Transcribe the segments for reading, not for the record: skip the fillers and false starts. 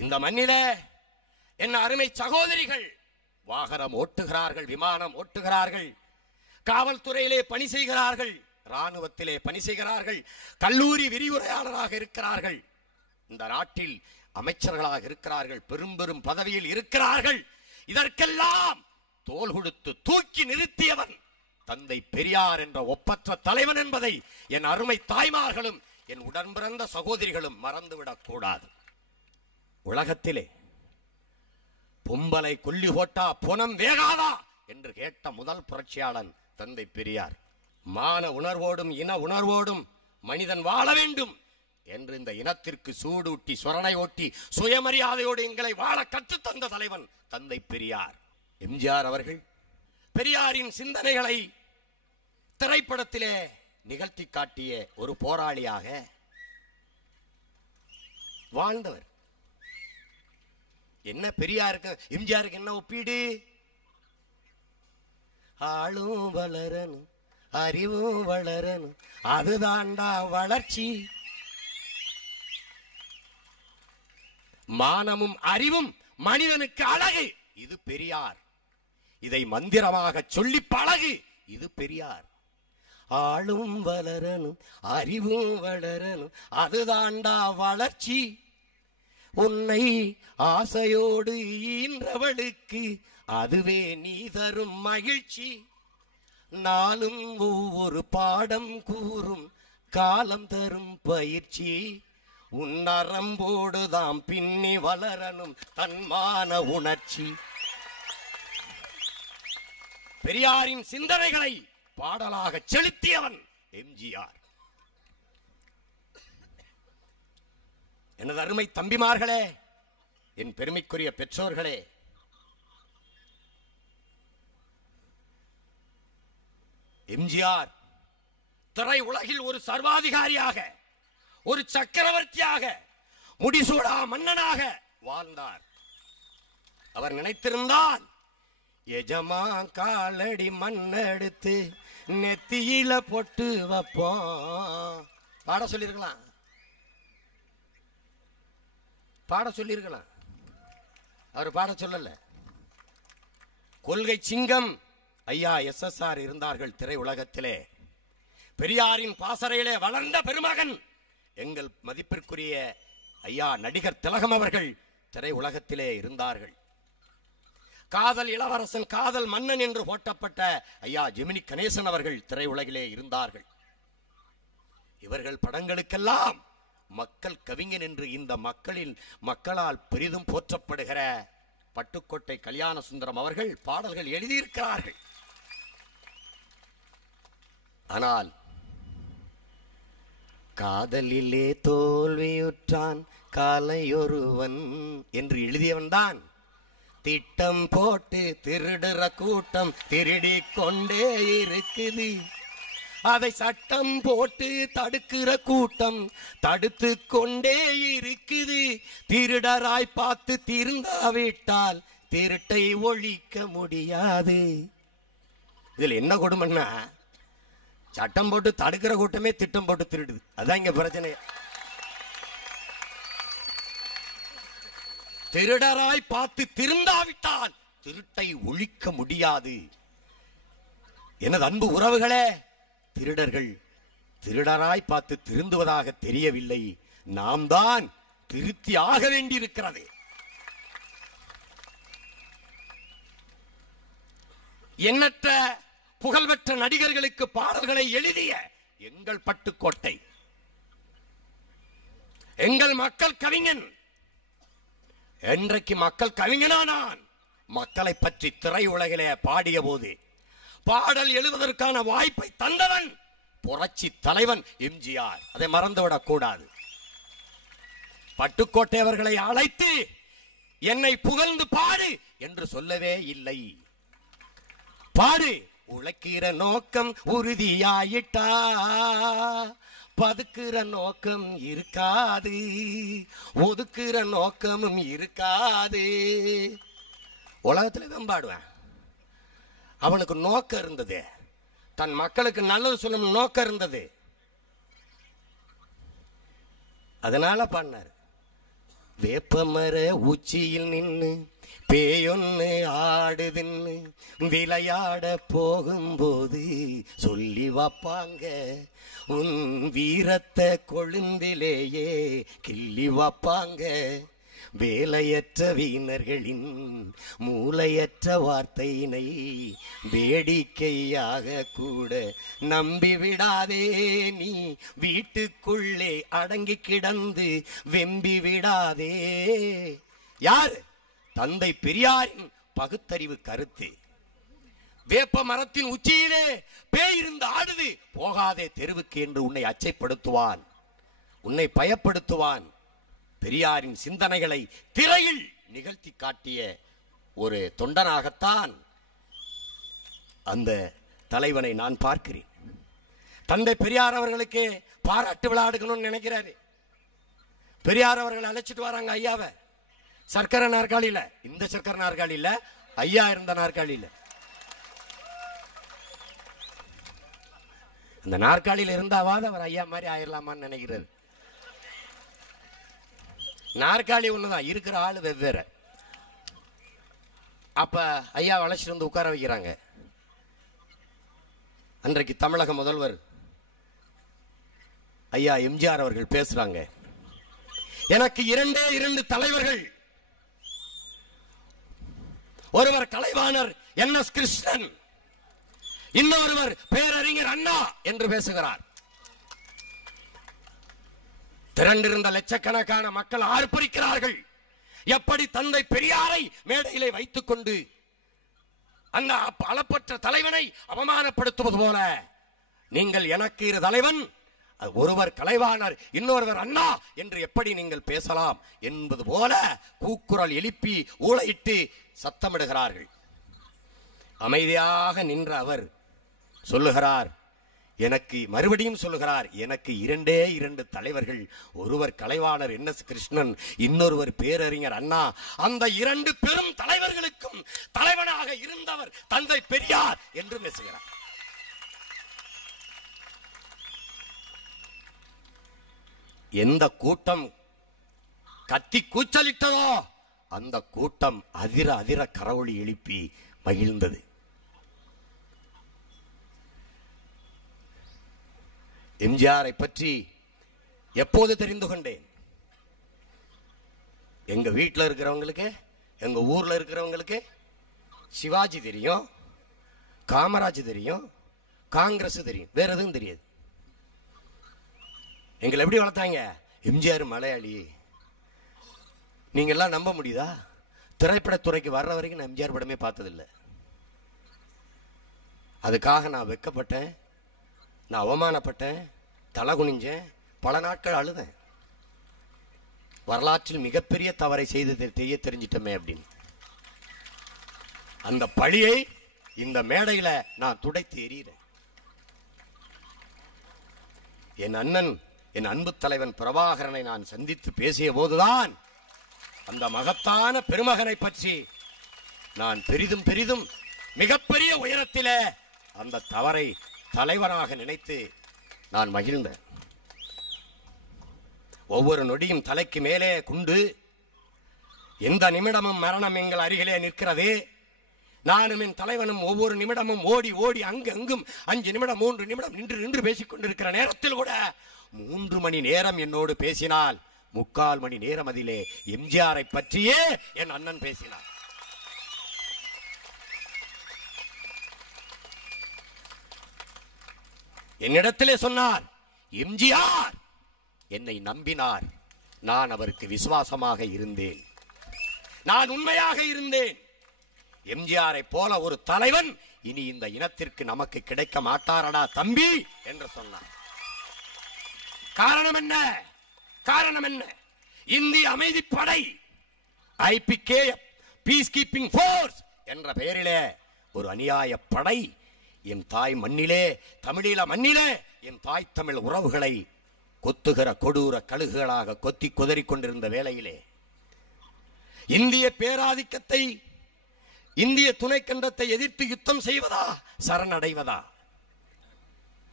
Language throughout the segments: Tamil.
இந்த மண்ணிலே என்ன அருமை சகோதரிகள் வாகனம் ஓட்டுகிறார்கள், விமானம் ஓட்டுகிறார்கள், காவல்துறையிலே பணி செய்கிறார்கள், இராணுவத்திலே பணி செய்கிறார்கள், கல்லூரி விரிவுரையாளராக இருக்கிறார்கள், இந்த நாட்டில் அமைச்சர்களாக இருக்கிறார்கள், பெரும் பெரும் பதவியில் இருக்கிறார்கள். இதற்கெல்லாம் தோள் கொடுத்து தூக்கி நிறுத்தியவன் தந்தை பெரியார் என்ற ஒப்பற்ற தலைவன் என்பதை என் அருமை தாய்மார்களும் என் உடன் பிறந்த சகோதரிகளும் மறந்துவிடக் கூடாது. உலகத்திலே பொம்பலை கொல்லி போட்டா புனம் வேகாதா என்று கேட்ட முதல் புரட்சியாளன் தந்தை பெரியார். மான உணர்வோடும் இன உணர்வோடும் மனிதன் வாழ வேண்டும் என்று இந்த இனத்திற்கு சூடூட்டி சொரணை ஓட்டி சுயமரியாதையோடு எங்களை வாழ கற்றுத் தந்த தலைவன் தந்தை பெரியார். எம்ஜிஆர் அவர்கள் பெரியாரின் சிந்தனைகளை திரைப்படத்திலே நிகழ்த்தி காட்டிய ஒரு போராளியாக வாழ்ந்தவர். என்ன பெரியாருக்கு எம்ஜிஆருக்கு என்ன ஒப்பீடு? ஆளும் வளரணும், அறிவும் வளரணும், அதுதான்டா வளர்ச்சி. மானமும் அறிவும் மனிதனுக்கு அழகு, இது பெரியார். இதை மந்திரமாக சொல்லி பழகு, இது பெரியார். ஆளும் வளரணும், அறிவும் வளரணும், அதுதான்டா வளர்ச்சி. உன்னை ஆசையோடு ஈன்றவளுக்கு அதுவே நீ தரும் மகிழ்ச்சி. நாளும் ஒவ்வொரு பாடம் கூறும் காலம் தரும் பயிற்சி. உன்னரம்போடுதாம் பின்னி வளரணும் தன்மான உணர்ச்சி. பெரியாரின் சிந்தனைகளை பாடலாக செலுத்தியவன் எம்ஜிஆர். எனது அருமை தம்பிமார்களே, என் பெருமைக்குரிய பெற்றோர்களே, எம்ஜிஆர் திரை உலகில் ஒரு சர்வாதிகாரியாக, ஒரு சக்கரவர்த்தியாக, முடிசூடா மன்னனாக வாழ்ந்தார். அவர் நினைத்திருந்தால் எஜமா காலடி மண்ணெடுத்து நெத்தியில பொட்டு வைப்போம் பாட சொல்லிருக்கலாம், பாட சொல்லிருக்கலாம். அவர் பாட சொல்லல. கொள்கை சிங்கம் ஐயா SSR இருந்தார்கள் திரை உலகத்திலே. பெரியாரின் பாசறையிலே வளர்ந்த பெருமகன் எங்கள் மதிப்பிற்குரிய ஐயா நடிகர் திலகம் அவர்கள் திரை உலகத்திலே இருந்தார்கள். காதல் இளவரசன், காதல் மன்னன் என்று போட்டப்பட்ட ஐயா ஜெமினி கணேசன் அவர்கள் திரை உலகிலே இருந்தார்கள். இவர்கள் படங்களுக்கெல்லாம் மக்கள் கவிஞன் என்று இந்த மக்களால் பெரிதும் போற்றப்படுகிற பட்டுக்கோட்டை கல்யாண சுந்தரம் அவர்கள் பாடல்கள் எழுதியிருக்கிறார்கள். ஆனால் காதலிலே தோல்வியுற்றான் காலையொருவன் என்று எழுதியவன் தான் திட்டம் போட்டு திருடுற கூட்டம் திருடி கொண்டே இருக்குது. அதை சட்டம் போட்டு தடுக்கிற கூட்டம் தடுத்து கொண்டே இருக்குது. திருடராய் பார்த்து திருந்தாவிட்டால் திருட்டை ஒழிக்க முடியாது. இதுல என்ன கொடுமைன்னா, சட்டம் போட்டு தடுக்கிற கூட்டமே திட்டம் போட்டு திருடுது. அதான் இங்க பிரச்சனை. திருடராய் பார்த்து திருந்தாவிட்டால் திருட்டை ஒழிக்க முடியாது. எனது அன்பு உறவுகளே, திருடர்கள் திருடராய் பார்த்து திருந்துவதாக தெரியவில்லை, நாம் தான் திருத்தி ஆக வேண்டியிருக்கிறது. எண்ணற்ற புகழ்பெற்ற நடிகர்களுக்கு பாடல்களை எழுதிய எங்கள் பட்டுக்கோட்டை, எங்கள் மக்கள் கவிஞன். என்றைக்கு மக்கள் கவிஞனானான், மக்களை பற்றி திரை உலகிலே பாடிய போது பாடல் எழுதுவதற்கான வாய்ப்பை தந்தவன் புரட்சி தலைவன் எம்ஜிஆர். அதை மறந்துவிடக் கூடாது. பட்டுக்கோட்டை அவர்களை அழைத்து என்னை புகழ்ந்து பாடு என்று சொல்லவே இல்லை. பாடு, உழைக்கிற நோக்கம் உறுதியாயிட்டா பதுக்குற நோக்கம் இருக்காது, ஒதுக்குற நோக்கமும் இருக்காது. உலகத்துல தான் பாடுவேன். அவனுக்கு நோக்கம் இருந்தது, தன் மக்களுக்கு நல்லது சொல்லணும் நோக்கம் இருந்தது. அதனால பாடினார். வேப்பமர உச்சியில் நின்னு பேயொன்னு ஆடுதுன்னு விளையாட போகும்போது சொல்லி வாப்பாங்க, உன் வீரத்தை கொழுந்திலேயே கிள்ளி வாப்பாங்க. வேலையற்ற வீணர்களின் மூளையற்ற வார்த்தையினை வேடிக்கையாக கூட நம்பி விடாதே. நீ வீட்டுக்குள்ளே அடங்கி கிடந்து வெம்பி விடாதே. யார்? தந்தை பெரியாரின் பகுத்தறிவு கருத்து. வேப்ப மரத்தின் உச்சியிலே பேயிருந்து ஆடுது, போகாதே தெருவுக்கு என்று உன்னை அச்சைப்படுத்துவான், உன்னை பயப்படுத்துவான். பெரியாரின் சிந்தனைகளை திரையில் நிகழ்த்தி காட்டிய ஒரு தொண்டனாகத்தான் அந்த தலைவனை நான் பார்க்கிறேன். தந்தை பெரியார் அவர்களுக்கு பாராட்டு விளையாடுகணும்னு நினைக்கிறாரு. பெரியார் அவர்கள் அழைச்சிட்டு வராங்க ஐயாவை சர்க்கரை நாற்காலியில, இந்த சர்க்கரை நாற்காலியில, ஐயா இருந்த நாற்காலியில. அந்த நாற்காலியில் இருந்தாவாது அவர் ஐயா மாதிரி ஆயிரலாமான்னு நினைக்கிறாரு. நாற்காலி ஒண்ணுதான், இருக்கிற ஆளு வெவ்வேறு. அப்ப ஐயா அழைச்சிட்டு வந்து உட்கார வைக்கிறாங்க. அன்றைக்கு தமிழக முதல்வர் ஐயா எம்ஜிஆர் அவர்கள் பேசுறாங்க. எனக்கு இரண்டு தலைவர்கள், ஒருவர் கலைவாணர் NS கிருஷ்ணன், இன்னொருவர் பேரறிஞர் அண்ணா என்று பேசுகிறார். திரண்டிருந்த லட்சக்கணக்கான மக்கள் ஆர்ப்பரிக்கிறார்கள். எப்படி தந்தை பெரியாரை மேடையிலே வைத்துக் கொண்டு அந்த அளப்பற்ற தலைவனை அவமானப்படுத்துவது போல, நீங்கள் எனக்கு இரு தலைவன், ஒருவர் கலைவாணர் இன்னொருவர் அண்ணா என்று எப்படி நீங்கள் பேசலாம் என்பது போல கூக்குரல் எழுப்பி ஊளையிட்டு சத்தமிடுகிறார்கள். அமைதியாக நின்ற அவர் சொல்லுகிறார், எனக்கு மறுபடியும் சொல்லுகிறார், எனக்கு இரண்டு தலைவர்கள், ஒருவர் கலைவாணர் NS கிருஷ்ணன், இன்னொருவர் பேரறிஞர் அண்ணா. அந்த இரண்டு பெரும் தலைவர்களுக்கும் தலைவனாக இருந்தவர் தந்தை பெரியார் என்று பேசுகிறார். எந்த கூட்டம் கத்தி கூச்சலிட்டதோ அந்த கூட்டம் அதிர அதிர கரவொலி எழுப்பி மகிழ்ந்தது. எம்ஜிஆரை பற்றி எப்போது தெரிந்து கொண்டேன்? எங்க வீட்டில் இருக்கிறவங்களுக்கு, எங்க ஊர்ல இருக்கிறவங்களுக்கு சிவாஜி தெரியும், காமராஜ் தெரியும், காங்கிரஸ் தெரியும், வேற எதுவும் தெரியாது. எங்களை எப்படி வளர்த்தாங்க? எம்ஜிஆர் மலையாளி. நீங்க எல்லாம் நம்ப முடியுதா? திரைப்படத்துறைக்கு வர்ற வரைக்கும் நான் எம்ஜிஆர் படமே பார்த்ததில்லை. அதுக்காக நான் வெக்கப்பட்டேன், நான் அவமானப்பட்டேன், தலை குனிஞ்சேன், பல நாட்கள் அழுதேன். வரலாற்றில் மிகப்பெரிய தவறை செய்து தெரிய தெரிஞ்சிட்டமே அப்படின்னு. அந்த பழியை இந்த மேடையில நான் துடைத்து எறிகிறேன். என் அண்ணன், என் அன்பு தலைவன் பிரபாகரனை நான் சந்தித்து பேசிய போதுதான் அந்த மகத்தான பெருமகனை பற்றி நான் பெரிதும் பெரிதும் மிகப்பெரிய உயரத்திலே அந்த தவறை தலைவனாக நினைத்து நான் மகிழ்ந்தேன். ஒவ்வொரு நொடியும் தலைக்கு மேலே குண்டு, எந்த நிமிடமும் மரணம் எங்கள் அருகிலே நிற்கிறது. நானும் என் தலைவனும் ஒவ்வொரு நிமிடமும் ஓடி ஓடி அங்கும் 5 நிமிடம் 3 நிமிடம் நின்று நின்று பேசிக் கொண்டிருக்கிற நேரத்தில் கூட 3 மணி நேரம் என்னோடு பேசினால் 3/4 மணி நேரம் அதிலே எம்ஜிஆரை பற்றியே என் அண்ணன் பேசினார். என்னிடத்திலே சொன்னார், எம்ஜிஆர் என்னை நம்பினார், நான் அவருக்கு விசுவாசமாக இருந்தேன், நான் உண்மையாக இருந்தேன். எம்ஜிஆரை போல ஒரு தலைவன் இனி இந்த இனத்திற்கு நமக்கு கிடைக்க மாட்டாரடா தம்பி என்று சொன்னார். காரணம் என்ன? காரணம் என்ன? இந்திய அமைதிப்படை IPK பீஸ் கீப்பிங் போர்ஸ் என்ற பெயரிலே ஒரு அநியாய படை என் தாய் மண்ணிலே, தமிழீழ மண்ணிலே என் தாய் தமிழ் உறவுகளை கொத்துகிற கொடூர கழுகுகளாக கொத்தி கொதறி கொண்டிருந்த வேளையிலே இந்திய பேராதிக்கத்தை, இந்திய துணைக்கண்டத்தை எதிர்த்து யுத்தம் செய்வதா, சரணடைவதா,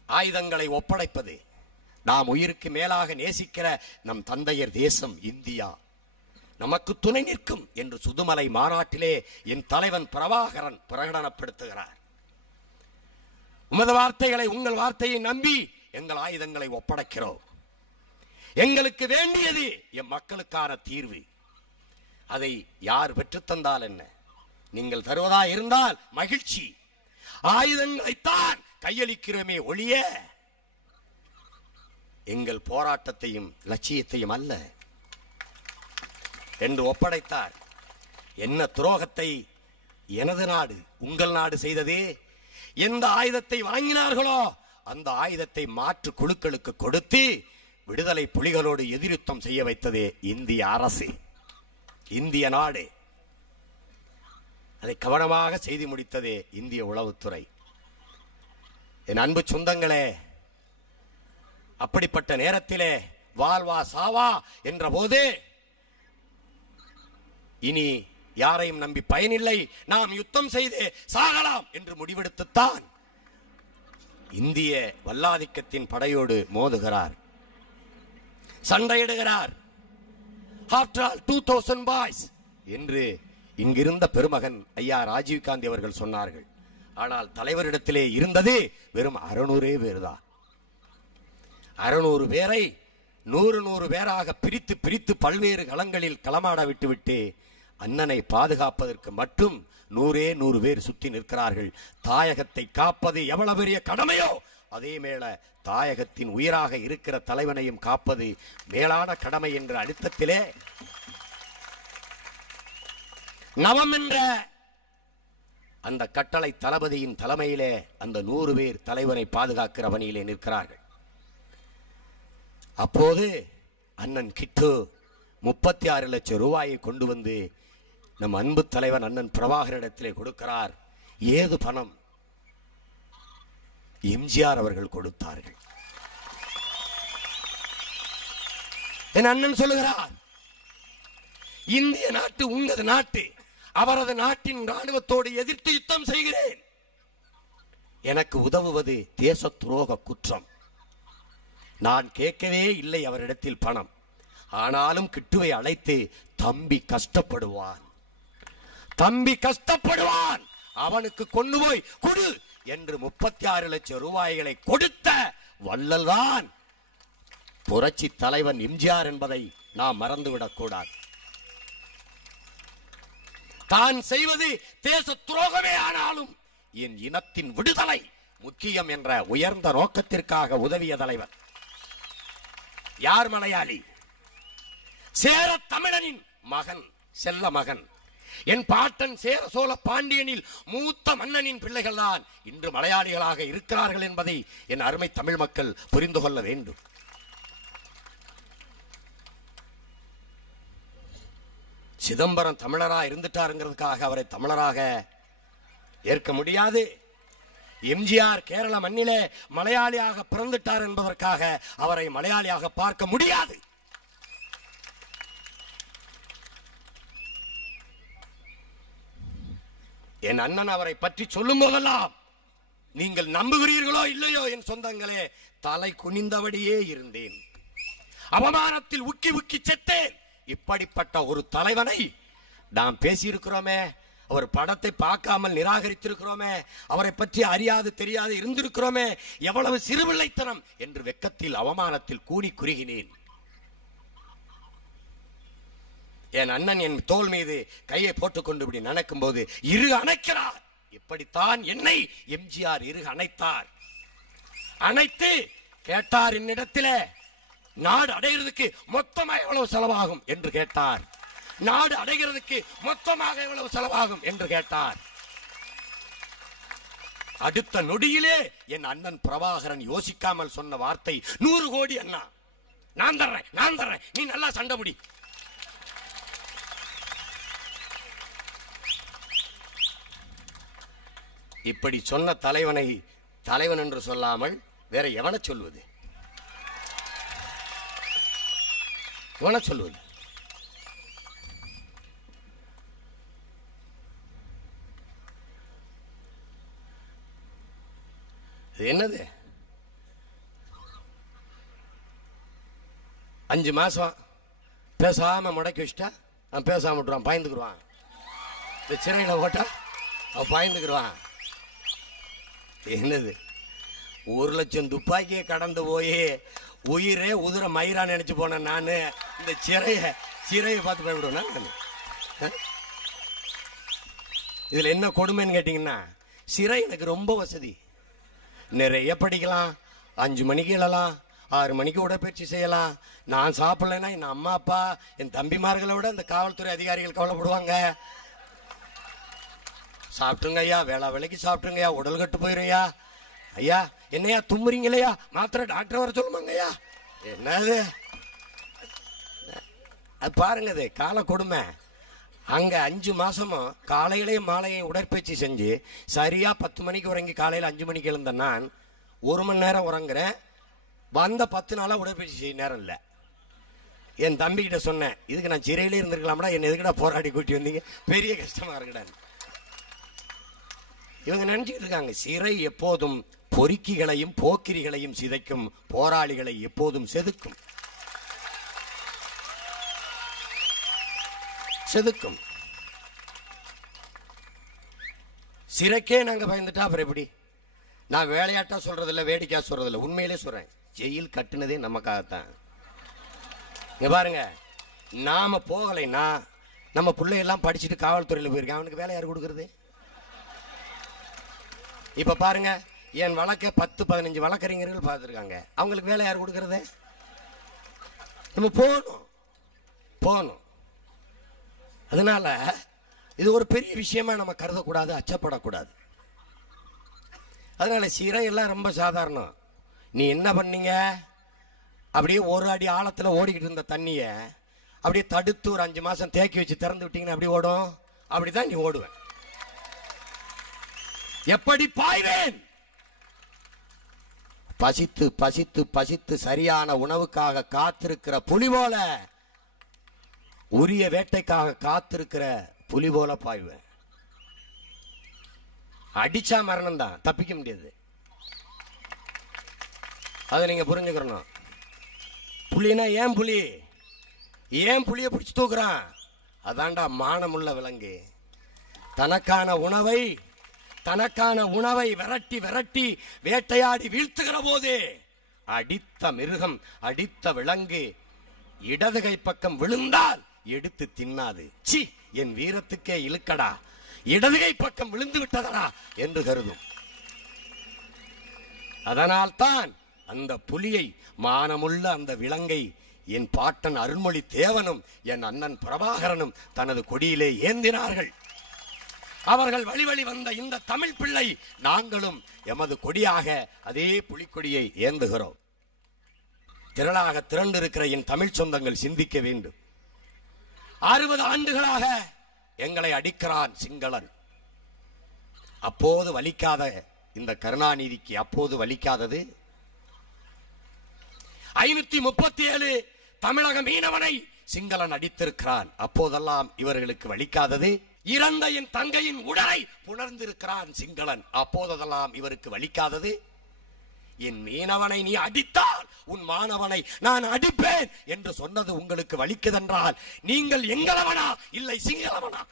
ஆயுதங்களை ஒப்படைப்பது, நாம் உயிருக்கு மேலாக நேசிக்கிற நம் தந்தையர் தேசம் இந்தியா, நமக்கு துணை நிற்கும் என்று சுதுமலை மாநாட்டிலே என் தலைவன் பிரபாகரன் பிரகடனப்படுத்துகிறார். உமது வார்த்தைகளை, உங்கள் வார்த்தையை நம்பி எங்கள் ஆயுதங்களை ஒப்படைக்கிறோம். எங்களுக்கு வேண்டியது என் மக்களுக்கான தீர்வு. அதை யார் பெற்றுத்தந்தால் என்ன, நீங்கள் தருவதா இருந்தால் மகிழ்ச்சி. ஆயுதங்களைத்தான் கையளிக்கிறோமே ஒழிய எங்கள் போராட்டத்தையும் லட்சியத்தையும் அல்ல என்று ஒப்படைத்தார். என்ன துரோகத்தை எனது நாடு, உங்கள் நாடு செய்ததே. எந்த ஆயுதத்தை வாங்கினார்களோ அந்த ஆயுதத்தை மாற்று குழுக்களுக்கு கொடுத்து விடுதலை புலிகளோடு எதிர்யுத்தம் செய்ய வைத்ததே இந்திய அரசு, இந்திய நாடு. அதை கவனமாக செய்து முடித்ததே இந்திய உளவுத்துறை. என் அன்பு சொந்தங்களே, அப்படிப்பட்ட நேரத்திலே வாழ்வா சாவா என்ற போது இனி யாரையும் நம்பி பயனில்லை, நாம் யுத்தம் செய்து சாகலாம் என்று முடிவெடுத்துத்தான் இந்திய வல்லாதிக்கத்தின் படையோடு மோதுகிறார், சண்டையிடுகிறார். ஆஃப்டர் ஆல் 2000 பாய்ஸ் என்று இங்கிருந்த பெருமகன் ஐயா ராஜீவ் காந்தி அவர்கள் சொன்னார்கள். ஆனால் தலைவரிடத்திலே இருந்தது வெறும் 600 பேர் தான். 600 பேரை 100 பேராக பிரித்து பிரித்து பல்வேறு களங்களில் களமாட விட்டுவிட்டு அண்ணனை பாதுகாப்பதற்கு மட்டும் 100 பேர் சுத்தி நிற்கிறார்கள். தாயகத்தை காப்பது எவ்வளவு பெரிய கடமையோ அதே மேல தாயகத்தின் உயிராக இருக்கிற தலைவனையும் காப்பது மேலான கடமை என்ற அழுத்தத்திலே நவம் என்ற அந்த கட்டளை தளபதியின் தலைமையிலே அந்த 100 பேர் தலைவனை பாதுகாக்கிற பணியிலே நிற்கிறார்கள். அப்போது அண்ணன் கிட்டு 36 லட்சம் ரூபாயை கொண்டு வந்து நம் அன்பு தலைவன் அண்ணன் பிரபாகரிடத்திலே கொடுக்கிறார். ஏது பணம்? எம்ஜிஆர் அவர்கள் கொடுத்தார்கள். என் அண்ணன் சொல்லுகிறார், இந்திய நாட்டு உங்களது நாட்டு, அவரது நாட்டின் ராணுவத்தோடு எதிர்த்து யுத்தம் செய்கிறேன். எனக்கு உதவுவது தேச துரோக குற்றம். நான் கேட்கவே இல்லை அவரிடத்தில் பணம். ஆனாலும் கிட்டுவை அழைத்து தம்பி கஷ்டப்படுவான், தம்பி கஷ்டப்படுவான், அவனுக்கு கொண்டு போய் கொடு என்று 36 லட்சம் ரூபாய்களை கொடுத்த வள்ளல்தான் புரட்சி தலைவன் எம்ஜிஆர் என்பதை நாம் மறந்துவிடக் கூடாது. தான் செய்வது தேச துரோகமே ஆனாலும் என் இனத்தின் விடுதலை முக்கியம் என்ற உயர்ந்த நோக்கத்திற்காக உதவிய தலைவர் யார்? மலையாளி, சேர தமிழனின் மகன், செல்ல மகன். என் பாட்டன் சேர சோழ பாண்டியனில் மூத்த மன்னனின் பிள்ளைகள் தான் இன்று மலையாளிகளாக இருக்கிறார்கள் என்பதை என் அருமை தமிழ் மக்கள் புரிந்து கொள்ள வேண்டும். சிதம்பரம் தமிழரா இருந்துட்டாருங்கிறதுக்காக அவரை தமிழராக ஏற்க முடியாது. எம்ஜிஆர் கேரள மண்ணிலே மலையாளியாக பிறந்துட்டார் என்பதற்காக அவரை மலையாளியாக பார்க்க முடியாது. என் அண்ணன் அவரை பற்றி சொல்லும் போதெல்லாம் நீங்கள் நம்புகிறீர்களோ இல்லையோ என் சொந்தங்களே, தலை குனிந்தபடியே இருந்தேன். அவமானத்தில் உக்கி உக்கி செத்தேன். இப்படிப்பட்ட ஒரு தலைவனை நாம் பேசியிருக்கிறோமே, அவர் படத்தை பார்க்காமல் நிராகரித்திருக்கிறோமே, அவரை பற்றி அறியாது தெரியாது இருந்திருக்கிறோமே, எவ்வளவு சிறுபிள்ளைத்தனம் என்று வெக்கத்தில் அவமானத்தில் கூனி குறுகினேன். என் அண்ணன் என் தோள் மீது கையை போட்டுக்கொண்டு இப்படி நடக்கும் போது இரு அணைக்கிறார். இப்படித்தான் என்னை எம்ஜிஆர் இரு அணைத்தார். அணைத்து கேட்டார் என்னிடத்திலே, நாடு அடைகிறதுக்கு மொத்தமாக எவ்வளவு செலவாகும் என்று கேட்டார். நாடு அடைகிறதுக்கு மொத்தமாக எவ்வளவு செலவாகும் என்று கேட்டார். அடுத்த நொடியிலே என் அண்ணன் பிரபாகரன் யோசிக்காமல் சொன்ன வார்த்தை 100 கோடி அண்ணா, நான் தர்றேன், நான் தர்றேன், நீ நல்லா சண்டை பிடி. இப்படி சொன்ன தலைவனை தலைவன் என்று சொல்லாமல் வேற எவனை சொல்வது? எவனை சொல்வது? என்னது 5 மாசம் பேசாம முடக்கி வச்சிட்டா அவன் பேசாம விட்டுருவான், பயந்துக்குருவான். இந்த சிறையில் போட்டா அவன் பயந்துக்குருவான். என்னது 1,00,000 துப்பாக்கியை கடந்து போய் உயிரே உதிர மயிரா நினைச்சு போனேன் நான். இந்த சிறையை பார்த்து பயப்படுவேன். இதுல என்ன கொடுமைன்னு கேட்டீங்கன்னா, சிறை எனக்கு ரொம்ப வசதி. நிறைய படிக்கலாம், 5 மணிக்கு எழலாம், 6 மணிக்கு உடற்பயிற்சி செய்யலாம். நான் சாப்பிடலைன்னா என் அம்மா அப்பா என் தம்பிமார்களை விட இந்த காவல்துறை அதிகாரிகள் கவலைப்படுவாங்க. சாப்பிட்டுங்க ஐயா, வேளா வேலைக்கு சாப்பிட்டுங்க ஐயா, உடல் கட்டு போயிடுயா. ஐயா என்னையா தும்முறீங்களையா, மாத்திரை டாக்டர் வர சொல்லுமாங்க ஐயா. என்னது அது பாருங்க, அது கால கொடுமை. அங்க 5 மாசமும் காலையிலையும் மாலையும் உடற்பயிற்சி செஞ்சு சரியா 10 மணிக்கு உறங்கி காலையில 5 மணிக்கு எழுந்த நான் 1 மணி நேரம் உறங்குறேன். வந்த 10 நாளா உடற்பயிற்சி செய்ய நேரம் இல்லை. என் தம்பி கிட்ட சொன்னேன், இதுக்கு நான் சிறையிலே இருந்திருக்கலாம்டா, என்ன எதுக்குடா போராடி கூட்டி வந்தீங்க, பெரிய கஷ்டமா இருக்குடா. இவங்க நினைச்சுட்டு இருக்காங்க சிறை எப்போதும் பொறுக்கிகளையும் போக்கிரிகளையும் சிதைக்கும், போராளிகளை எப்போதும் செதுக்கும். சிறைக்கே நாங்க பயந்துட்டா அப்புறம் எப்படி? நான் வேலையாட்டா சொல்றதில்ல, வேடிக்கையா சொல்றதில்ல, உண்மையிலே சொல்றேன். ஜெயில் கட்டுனதே நமக்காகத்தான். இங்க பாருங்க, நாம போகலைன்னா நம்ம பிள்ளையெல்லாம் படிச்சுட்டு காவல்துறையில் போயிருக்கேன், அவனுக்கு வேலை யார் கொடுக்கறது? இப்ப பாருங்க, என் வழக்க 10-15 வழக்கறிஞர்கள் பார்த்துருக்காங்க, அவங்களுக்கு வேலை யார் கொடுக்கறது? நம்ம போகணும். அதனால இது ஒரு பெரிய விஷயமா நம்ம கருதக்கூடாது, அச்சப்படக்கூடாது. அதனால சிறையெல்லாம் ரொம்ப சாதாரணம். நீ என்ன பண்ணீங்க, அப்படியே ஒரு அடி ஆழத்துல ஓடிக்கிட்டு இருந்த தண்ணிய அப்படியே தடுத்து ஒரு 5 மாசம் தேக்கி வச்சு திறந்து விட்டீங்கன்னா அப்படி ஓடும். அப்படிதான் நீ ஓடுவேன். எப்படி பாய்வேன்? பசித்து பசித்து பசித்து சரியான உணவுக்காக காத்திருக்கிற புலி போல, உரிய வேட்டைக்காக காத்திருக்கிற புலி போல பாய்வேன். அடிச்சா மரணம் தான், தப்பிக்க முடியாது. அதை நீங்க புரிஞ்சுக்கணும். புலினா ஏன் புலிய பிடிச்சு தூக்குறான்? அதான்டா மானமுள்ள விலங்கு. தனக்கான உணவை விரட்டி விரட்டி வேட்டையாடி வீழ்த்துகிற போது அடித்த மிருகம், அடித்த விலங்கு இடது கை பக்கம் விழுந்தால் எடுத்து தின்னாது. சி, என் வீரத்துக்கே இழுக்கடா, இடது கை பக்கம் விழுந்து விட்டதடா என்று கருதும். அதனால்தான் அந்த புலியை, மானமுள்ள அந்த விலங்கை என் பாட்டன் அருள்மொழி தேவனும் என் அண்ணன் பிரபாகரனும் தனது கொடியிலே ஏந்தினார்கள். அவர்கள் வழி வந்த இந்த தமிழ் பிள்ளை நாங்களும் எமது கொடியாக அதே புலிக்கொடியை ஏந்துகிறோம். திரளாக திரண்டிருக்கிற என் தமிழ் சொந்தங்கள் சிந்திக்க வேண்டும். 60 ஆண்டுகளாக எங்களை அடிக்கிறான் சிங்களன். அப்போது வலிக்காத இந்த கருணாநிதிக்கு அப்போது வலிக்காதது? 537 தமிழக மீனவனை சிங்களன் அடித்திருக்கிறான், அப்போதெல்லாம் இவர்களுக்கு வலிக்காதது? இறந்த என் தங்கையின் உடலை புணர்ந்திருக்கிறான் சிங்களன், அப்போதெல்லாம் இவருக்கு வலிக்காதது? என் மீனவனை நீ அடித்தால் உன் மாணவனை நான் அடிப்பேன் என்று சொன்னது உங்களுக்கு வலிக்குதென்றால் நீங்கள் எங்களவனா இல்லை சிங்களவனா?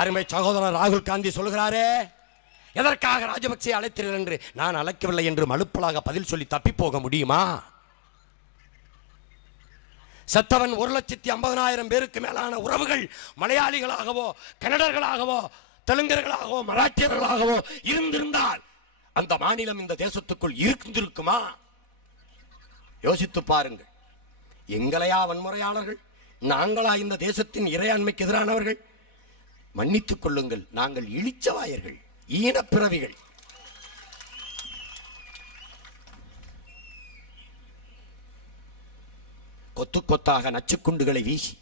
அருமை சகோதரர் ராகுல் காந்தி சொல்கிறாரே, எதற்காக ராஜபக்சே அழைத்தீர்கள் என்று. நான் அழைக்கவில்லை என்று மலுப்பலாக பதில் சொல்லி தப்பி போக முடியுமா? செத்தவன் 1,50,000 பேருக்கு மேலான உறவுகள் மலையாளிகளாகவோ கன்னடர்களாகவோ தெலுங்கர்களாகவோ மராட்டியர்களாகவோ இருந்திருந்தால் அந்த மாநிலம் இந்த தேசத்துக்குள் இருந்திருக்குமா? யோசித்து பாருங்கள். எங்களையா வன்முறையாளர்கள்? நாங்களா இந்த தேசத்தின் இறையாண்மைக்கு எதிரானவர்கள்? மன்னித்துக் கொள்ளுங்கள், நாங்கள் இழிச்சவாயர்கள், ஈனப்பிறவிகள். கொத்து கொத்தாக நச்சுக்குண்டுகளை வீசி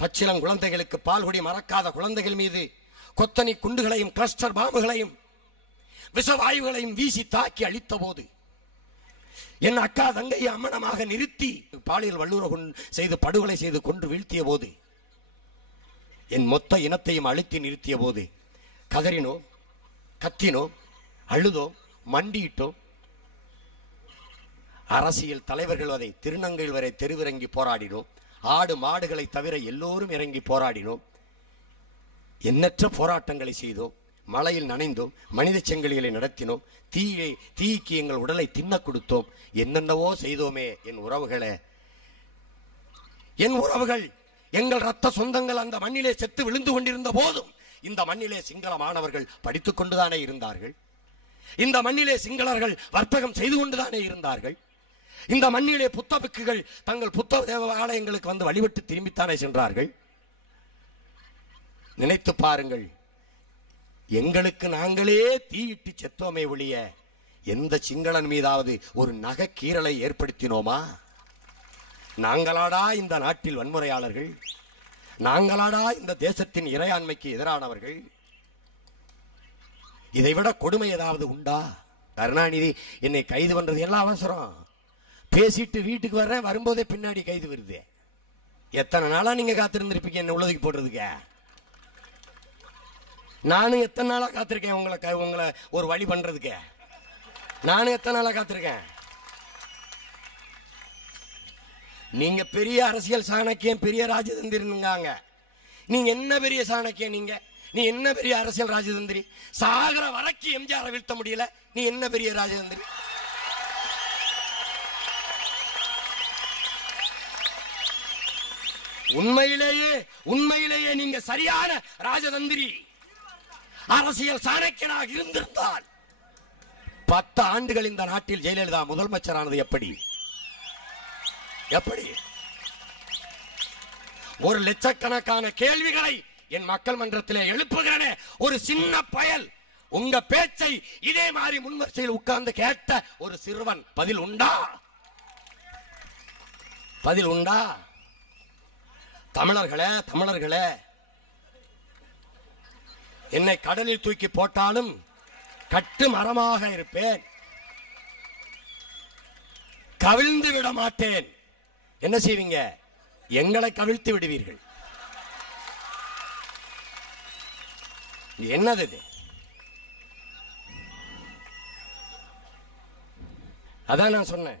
பச்சிளம் குழந்தைகளுக்கு பால்குடி மறக்காத குழந்தைகள் மீது கொத்தனி குண்டுகளையும் கிளஸ்டர் பாம்புகளையும் விஷவாயுகளையும் வீசி தாக்கி அழித்த போது, என் அக்கா தங்கையை அம்மனமாக நிறுத்தி பாலியல் வல்லுறவு செய்து படுகொலை செய்து கொன்று வீழ்த்திய போது, என் மொத்த இனத்தையும் அழித்து நிறுத்திய போது கதறினோ, கத்தினோ, அழுதோம், மண்டியிட்டோம். அரசியல் தலைவர்கள் அதை திருநங்கை வரை தெருவிறங்கி போராடினோம். ஆடு மாடுகளை தவிர எல்லோரும் இறங்கி போராடினோம். எண்ணற்ற போராட்டங்களை செய்தோம். மழையில் நனைந்தோம், மனித செங்கலிகளை நடத்தினோம், தீக்கு எங்கள் உடலை தின்ன கொடுத்தோம், என்னென்னவோ செய்தோமே. என் உறவுகளே, என் உறவுகள், எங்கள் ரத்த சொந்தங்கள் அந்த மண்ணிலே செத்து விழுந்து கொண்டிருந்த போதும் இந்த மண்ணிலே சிங்கள மாணவர்கள் படித்துக் கொண்டுதானே இருந்தார்கள். இந்த மண்ணிலே சிங்களர்கள் வர்த்தகம் செய்து கொண்டுதானே இருந்தார்கள். இந்த மண்ணிலே புத்தபிக்குகள் தங்கள் புத்த தேவ ஆலயங்களுக்கு வந்து வழிபட்டு திரும்பித்தானே சென்றார்கள். நினைத்து பாருங்கள், எங்களுக்கு நாங்களே தீயிட்டு செத்தோமே ஒழிய எந்த சிங்களன் மீதாவது ஒரு நகை கீறலை ஏற்படுத்தினோமா? நாங்களாடா இந்த நாட்டில் வன்முறையாளர்கள்? நாங்களாடா இந்த தேசத்தின் இறையாண்மைக்கு எதிரானவர்கள்? இதைவிட கொடுமை ஏதாவது உண்டா? கருணாநிதி என்னை கைது பண்றது எல்லாம் அவசரம். பேசிட்டு வீட்டுக்கு வர்றேன், வரும்போதே பின்னாடி கைது வருது. எத்தனை நாளா நீங்க காத்திருந்திருப்பீங்க என்ன உள்ளதுக்கு போடுறதுக்கு? நானும் எத்தனை நாளா காத்திருக்கேன் உங்களை ஒரு வழி பண்றதுக்கு. நானும் எத்தனை நாளா காத்திருக்கேன். நீங்க பெரிய அரசியல் சாணக்கியம், பெரிய ராஜதந்திரிங்க. நீங்க என்ன பெரிய சாணக்கியம்? நீ என்ன பெரிய அரசியல் ராஜதந்திரி? சாகர வரைக்கும் எம்ஜிஆரை வீழ்த்த முடியல, நீ என்ன பெரிய ராஜதந்திரி? உண்மையிலேயே நீங்க சரியான ராஜதந்திரி, அரசியல் சாணக்கியனாக இருந்திருந்தால் 10 ஆண்டுகள் இந்த நாட்டில் ஜெயலலிதா முதலமைச்சரானது எப்படி? ஒரு லட்சக்கணக்கான கேள்விகளை என் மக்கள் மன்றத்திலே எழுப்புகிறேனே, ஒரு சின்ன பயல் உங்க பேச்சை இதே மாதிரி முன்வரிசையில் உட்கார்ந்து கேட்ட ஒரு சிறுவன் பதில் உண்டா? தமிழர்களே, என்னை கடலில் தூக்கி போட்டாலும் கட்டு மரமாக இருப்பேன், கவிழ்ந்து விட மாட்டேன். என்ன செய்வீங்க? எங்களை கவிழ்த்து விடுவீர்கள். என்னது இது? அதான் நான் சொன்னேன்.